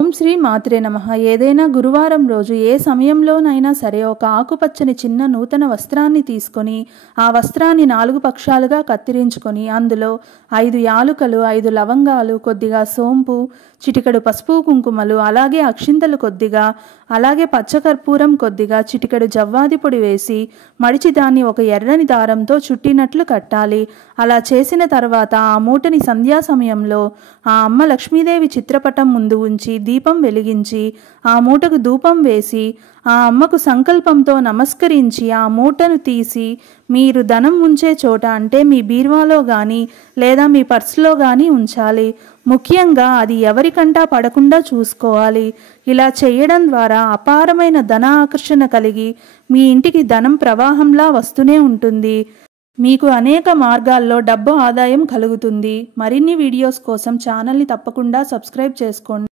ఓం శ్రీ మాత్రే నమః. ఏదైనా గురువారం రోజు ఏ సమయంలోనైనా సరే ఒక ఆకుపచ్చని చిన్న నూతన వస్త్రాన్ని తీసుకొని ఆ వస్త్రాన్ని 4 పక్షాలుగా కత్తిరించుకొని అందులో 5 యాలుకలు, 5 లవంగాలు, కొద్దిగా సోంపు, చిటికెడు పసుపు కుంకుమలు, అలాగే అక్షింతలు కొద్దిగా, అలాగే పచ్చకర్పూరం కొద్దిగా, చిటికెడు జవ్వాది పొడి వేసి మడిచి దాన్ని ఒక ఎర్రని దారంతో చుట్టినట్లు కట్టాలి. అలా చేసిన తర్వాత ఆ మూటని సంధ్యా సమయంలో ఆ అమ్మ లక్ష్మీదేవి చిత్రపటం ముందు ఉంచి దీపం వెలిగించి ఆ మూటకు ధూపం వేసి ఆ అమ్మకు సంకల్పంతో నమస్కరించి ఆ మూటను తీసి మీరు ధనం ఉంచే చోట అంటే మీ బీరువాలో కానీ లేదా మీ పర్సులో కానీ ఉంచాలి. ముఖ్యంగా అది ఎవరికంటా పడకుండా చూసుకోవాలి. ఇలా చేయడం ద్వారా అపారమైన ధన ఆకర్షణ కలిగి మీ ఇంటికి ధనం ప్రవాహంలా వస్తూనే ఉంటుంది. మీకు అనేక మార్గాల్లో డబ్బు ఆదాయం కలుగుతుంది. మరిన్ని వీడియోస్ కోసం ఛానల్ని తప్పకుండా సబ్స్క్రైబ్ చేసుకోండి.